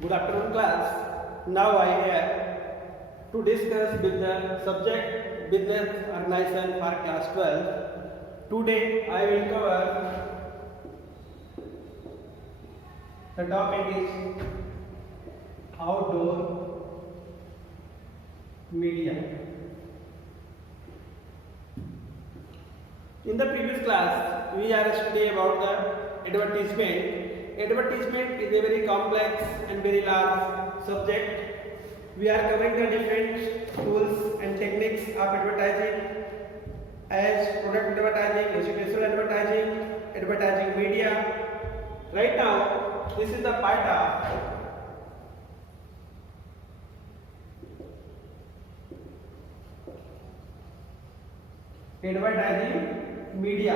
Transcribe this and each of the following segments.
Good afternoon, class. Now I am to discuss with the subject business organization for class 12. Today I will cover the topic is outdoor media. In the previous class, we are studying about the advertisement. Advertisement is a very complex and very large subject. We are covering the different tools and techniques of advertising as product advertising, educational advertising, advertising media. Right now, this is the part of advertising media.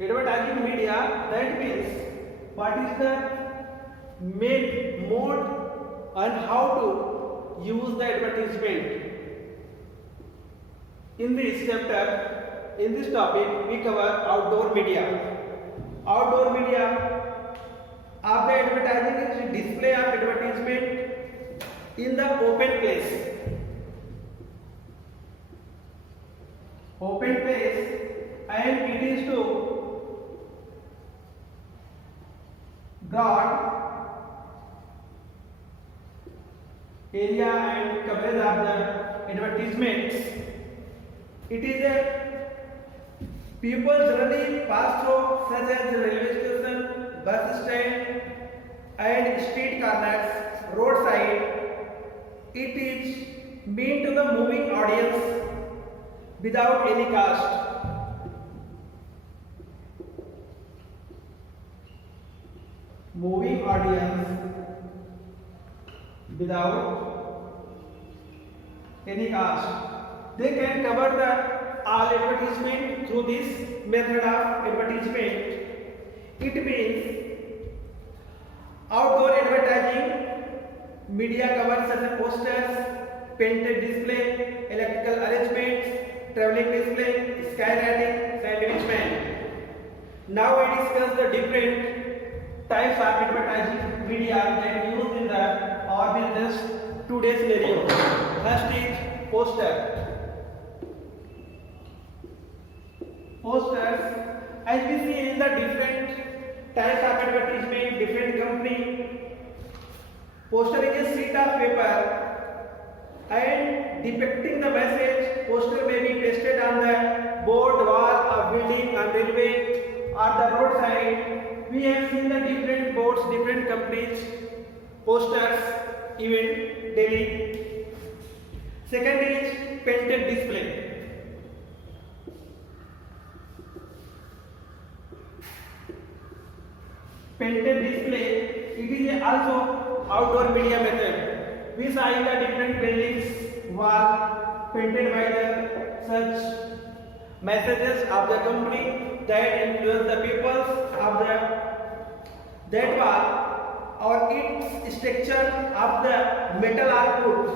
Advertising media, that means what is the main mode and how to use the advertisement. In this chapter, in this topic, we cover outdoor media. Outdoor media of the advertising is display of advertisement in the open place. Open place, and it is to broad area and coverage of the advertisements. It is a people generally pass through such as railway station, bus stand and street corners, roadside. It is meant to the moving audience without any cost. Moving audience without any cost. They can cover the all advertisement through this method of advertisement. It means outdoor advertising media covers such as posters, painted display, electrical arrangements, traveling display, skywriting, sandwich. Now I discuss the different types of advertising media that used in the or business today scenario. First is poster. Posters, as we see in the different types of advertisement, different company. Poster is a sheet of paper and depicting the message. Poster may be pasted on the board, wall, or building, on railway, or the roadside. We have seen the different boards, different companies, posters, even daily. Second is painted display. Painted display, it is also outdoor media method. We saw in the different buildings, wall, painted by the such messages of the company that influence the people of that wall or its structure of the metal or wood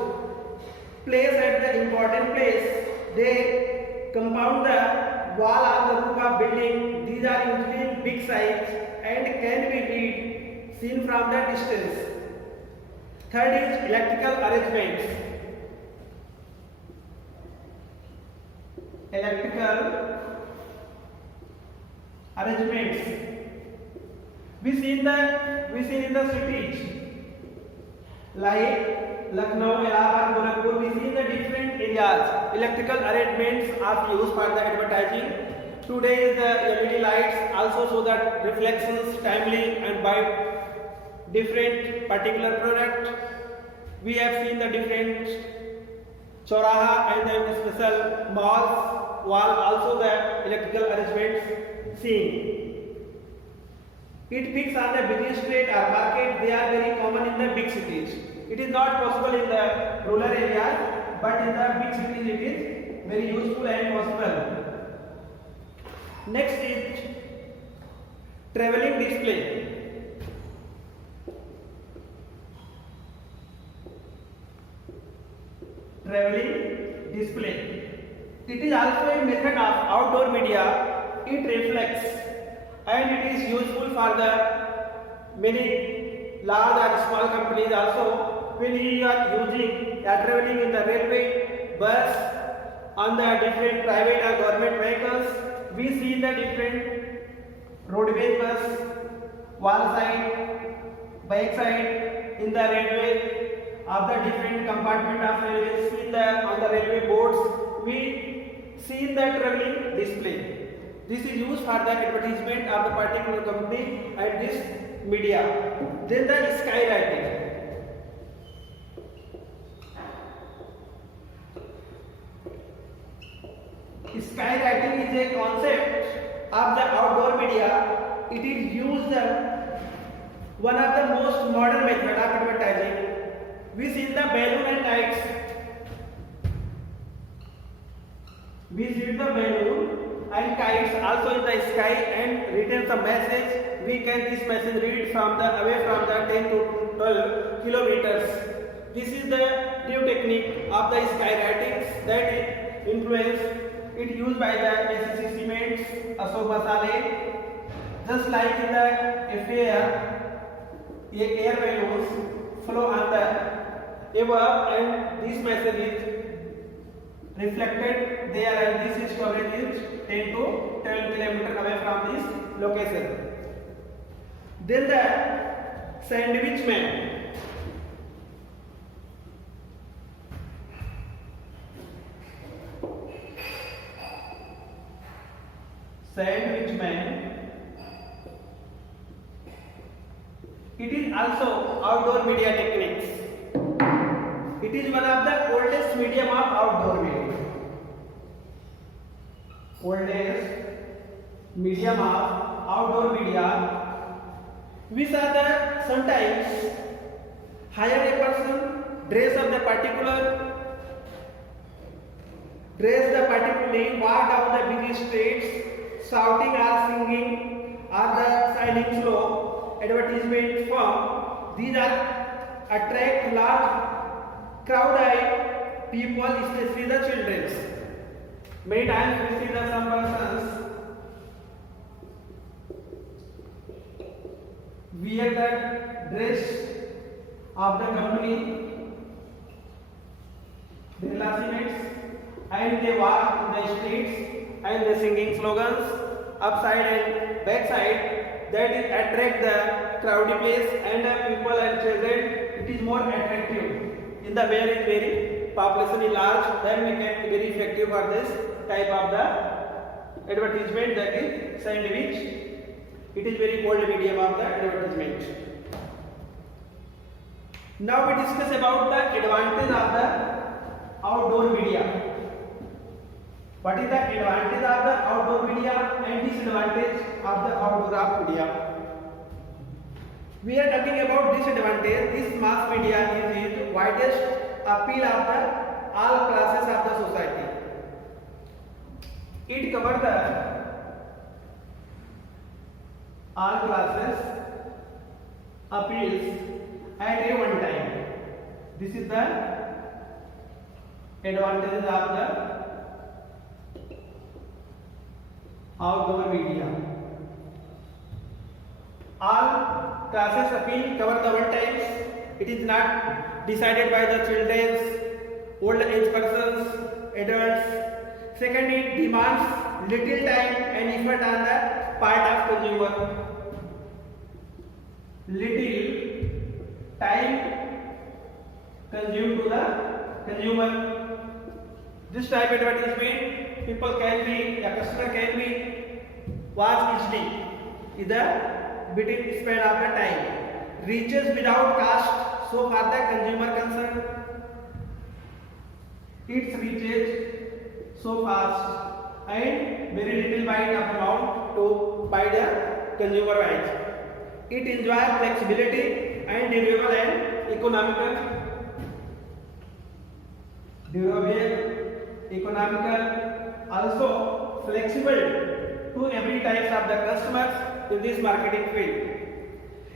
placed at the important place. They compound the wall or the roof of building. These are usually big size and can be read seen from the distance. Third is electrical arrangements. Electrical arrangements. We see in the cities like Lucknow, Allahabad, Gorakhpur. We see in the different areas electrical arrangements are used for the advertising. Today the LED lights also show that reflections timely and by different particular product. We have seen the different Choraha and the special malls wall also the electrical arrangements seen. It fixed on the busy street or market. They are very common in the big cities. It is not possible in the rural areas, but in the big cities it is very useful and possible. Next is traveling display. Traveling display. It is also a method of outdoor media. It reflects and it is useful for the many large or small companies also, when you are using traveling in the railway, bus, on the different private or government vehicles, we see the different roadway bus, wall side, back side, in the railway, of the different compartment of railways, on the railway boards, we see the traveling display. This is used for the advertisement of the particular company and this media. Then the skywriting. Skywriting is a concept of the outdoor media. It is used one of the most modern method of advertising. We see the balloon and lights. We see the balloon and kites also in the sky and written some message. We can this message read from the away from the 10 to 12 kilometers. This is the new technique of the skywritings that influence. It used by the ACC Cements, Ashok Masale. Just like in the air balloons flow on the above, and this message is reflected there, and this is storage is 10 to 12 kilometers away from this location. Then the sandwich man. Sandwich man. It is also outdoor media techniques. It is one of the oldest medium of outdoor media. Oldest medium of outdoor media. We saw that sometimes hire a person, dress the particularly, walk down the busy streets, shouting or singing or the signing slow advertisement firm. These are attract large crowd people, especially the children. Many times we see that some persons wear the dress of the company, the classmates, and they walk in the streets and they singing slogans upside and backside. That is attract the crowdy place and the people and children. It is more attractive. In the where is very population is large, then we can be very effective for this type of the advertisement, that is sandwich. It is very old medium of the advertisement. Now we discuss about the advantage of the outdoor media. What is the advantage of the outdoor media and disadvantage of the outdoor media? We are talking about disadvantage. This mass media is the widest appeal of the all classes of the society. It covers the all classes appeals at a one time. This is the advantages of the outdoor media. All classes appeal cover the one times. It is not decided by the children, old age persons, adults. Second, it demands little time and effort on the part of consumer. Little time consumed to the consumer. This type of advertisement, people can be, a customer can be watch easily. Either between span of the time, reaches without cost, so far the consumer concerned. It reaches so fast and very little bite of amount to buy the consumer rights. It enjoys flexibility and durable and economical. Also flexible to every types of the customers in this marketing field.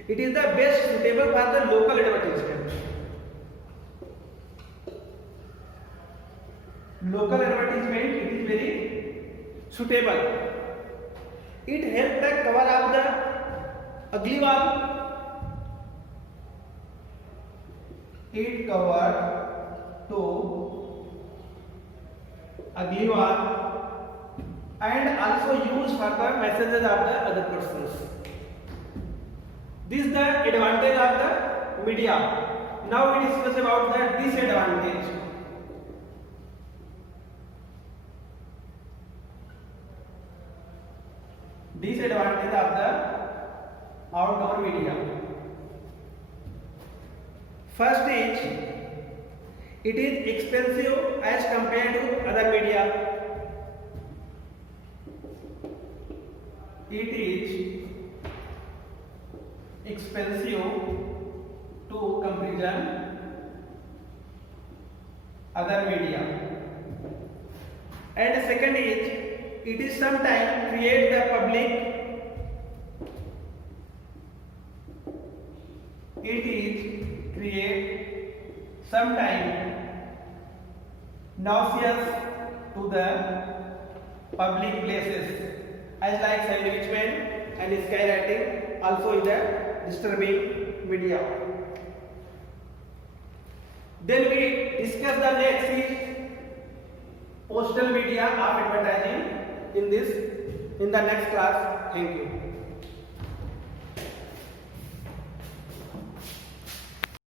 It is the best suitable for the local advertisement. Local advertisement, it is very suitable. It helps the cover up the ugly wall it covered to ugly one and also used for the messages of the other persons. This is the advantage of the media. Now we discuss about the disadvantage. Disadvantage of the outdoor media. First is, it is expensive as compared to other media. It is expensive to comparison other media. And second is, it is sometimes create the public. It is create sometimes nauseous to the public places, as like sandwich man and skywriting also is a disturbing media. Then we discuss the next is postal media of advertising in the next class. Thank you.